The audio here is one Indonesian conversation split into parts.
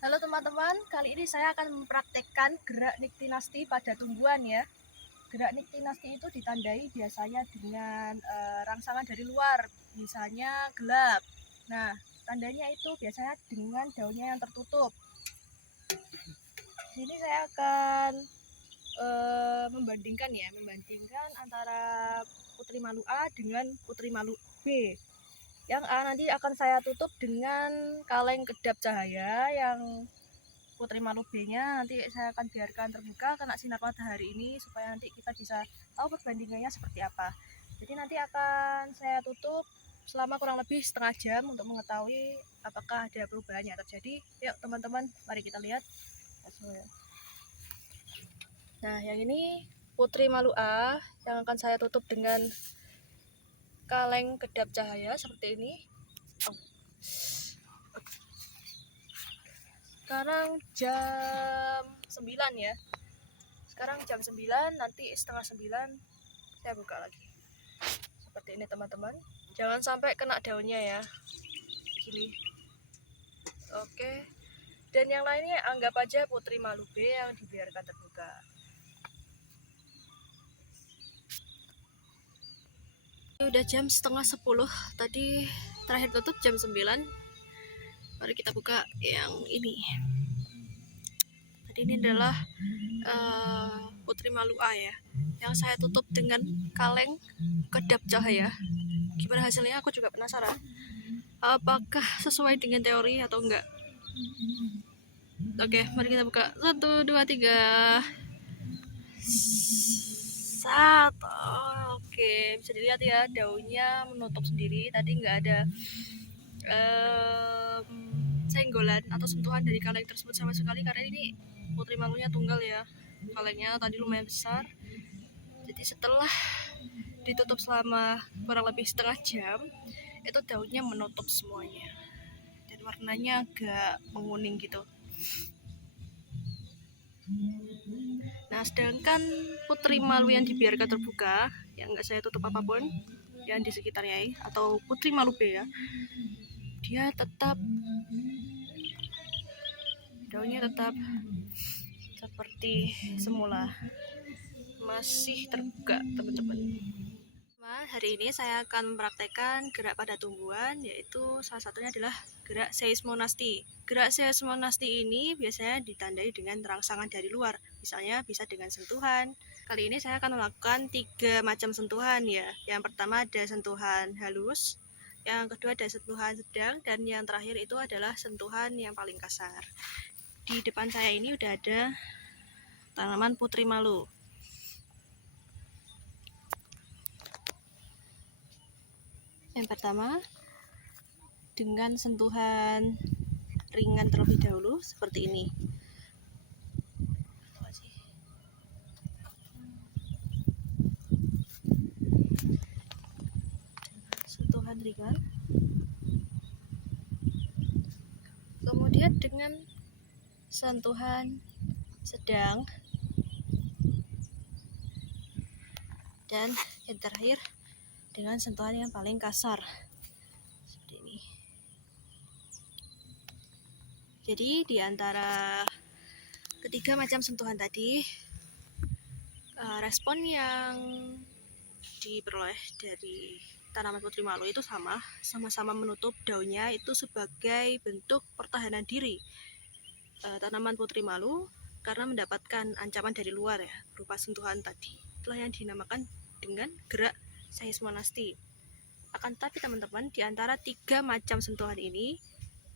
Halo teman-teman, kali ini saya akan mempraktekkan gerak niktinasti pada tumbuhan ya. Gerak niktinasti itu ditandai biasanya dengan rangsangan dari luar, misalnya gelap. Nah, tandanya itu biasanya dengan daunnya yang tertutup. Di sini saya akan membandingkan antara putri malu A dengan putri malu B. Yang A nanti akan saya tutup dengan kaleng kedap cahaya, yang putri malu B-nya nanti saya akan biarkan terbuka kena sinar matahari ini supaya nanti kita bisa tahu perbandingannya seperti apa. Jadi nanti akan saya tutup selama kurang lebih setengah jam untuk mengetahui apakah ada perubahan yang terjadi. Yuk teman-teman, mari kita lihat. Nah, yang ini putri malu A yang akan saya tutup dengan kaleng kedap cahaya seperti ini. Sekarang jam 9 ya. Sekarang jam 9, nanti setengah 9 saya buka lagi. Seperti ini teman-teman. Jangan sampai kena daunnya ya. Gini. Oke. Dan yang lainnya anggap aja putri malu B yang dibiarkan terbuka. Ini udah jam setengah 10. Tadi terakhir tutup jam 9. Mari kita buka yang ini. Tadi ini adalah putri malu A ya, yang saya tutup dengan kaleng kedap cahaya. Gimana hasilnya aku juga penasaran. Apakah sesuai dengan teori atau enggak? Oke, mari kita buka. 1, 2, 3. Oke, bisa dilihat ya, daunnya menutup sendiri. Tadi nggak ada senggolan atau sentuhan dari kaleng tersebut sama sekali, karena ini putri malunya tunggal ya. Kalengnya tadi lumayan besar. Jadi setelah ditutup selama kurang lebih setengah jam, itu daunnya menutup semuanya dan warnanya agak menguning gitu. Nah, sedangkan putri malu yang dibiarkan terbuka, yang nggak saya tutup apapun, yang di sekitarnya atau putri malu B ya, dia tetap daunnya tetap seperti semula, masih terbuka teman-teman. Hari ini saya akan mempraktekkan gerak pada tumbuhan, yaitu salah satunya adalah gerak seismonasti. Gerak seismonasti ini biasanya ditandai dengan rangsangan dari luar, misalnya bisa dengan sentuhan. Kali ini saya akan melakukan 3 macam sentuhan ya. Yang pertama ada sentuhan halus, yang kedua ada sentuhan sedang, dan yang terakhir itu adalah sentuhan yang paling kasar. Di depan saya ini udah ada tanaman putri malu. Yang pertama, dengan sentuhan ringan terlebih dahulu seperti ini. Sentuhan ringan. Kemudian dengan sentuhan sedang. Dan yang terakhir dengan sentuhan yang paling kasar. Seperti ini. Jadi di antara ketiga macam sentuhan tadi, respon yang diperoleh dari tanaman putri malu itu sama-sama menutup daunnya itu sebagai bentuk pertahanan diri tanaman putri malu karena mendapatkan ancaman dari luar ya, berupa sentuhan tadi. Itulah yang dinamakan dengan gerak seismonasti. Akan tetapi teman-teman, di antara 3 macam sentuhan ini,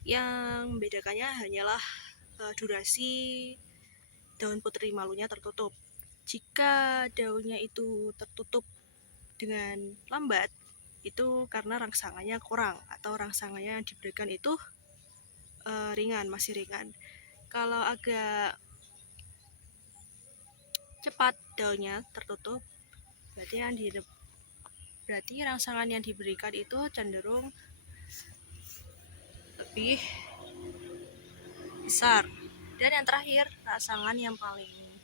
yang membedakannya hanyalah durasi daun putri malunya tertutup. Jika daunnya itu tertutup dengan lambat, itu karena rangsangannya kurang atau rangsangannya yang diberikan itu masih ringan. Kalau agak cepat daunnya tertutup, berarti rangsangan yang diberikan itu cenderung lebih besar. Dan yang terakhir, rangsangan yang paling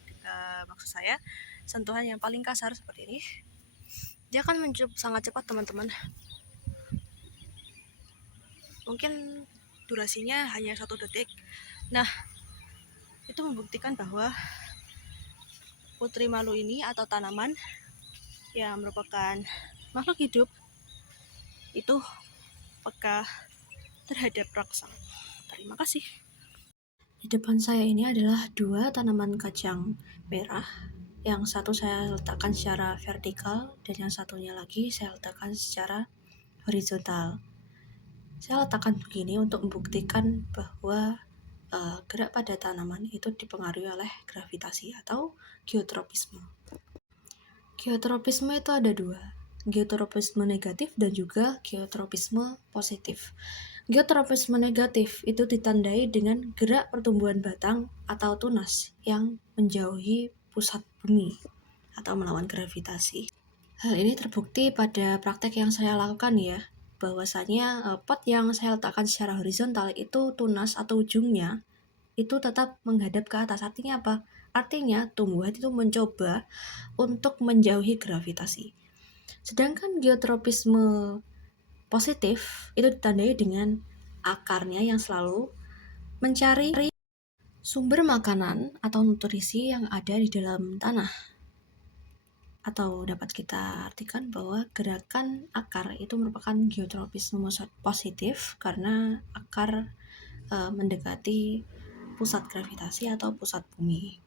sentuhan yang paling kasar seperti ini, dia akan mencukup sangat cepat teman-teman. Mungkin durasinya hanya 1 detik, Nah, itu membuktikan bahwa putri malu ini atau tanaman yang merupakan makhluk hidup itu peka terhadap raksasa. Terima kasih. Di depan saya ini adalah dua tanaman kacang merah. Yang satu saya letakkan secara vertikal dan yang satunya lagi saya letakkan secara horizontal. Saya letakkan begini untuk membuktikan bahwa gerak pada tanaman itu dipengaruhi oleh gravitasi atau geotropisme. Geotropisme itu ada dua, geotropisme negatif dan juga geotropisme positif. Geotropisme negatif itu ditandai dengan gerak pertumbuhan batang atau tunas yang menjauhi pusat bumi atau melawan gravitasi. Hal ini terbukti pada praktek yang saya lakukan ya, bahwasanya pot yang saya letakkan secara horizontal itu tunas atau ujungnya itu tetap menghadap ke atas. Artinya apa? Artinya tumbuhan itu mencoba untuk menjauhi gravitasi. Sedangkan geotropisme positif itu ditandai dengan akarnya yang selalu mencari sumber makanan atau nutrisi yang ada di dalam tanah. Atau dapat kita artikan bahwa gerakan akar itu merupakan geotropisme positif karena akar mendekati pusat gravitasi atau pusat bumi.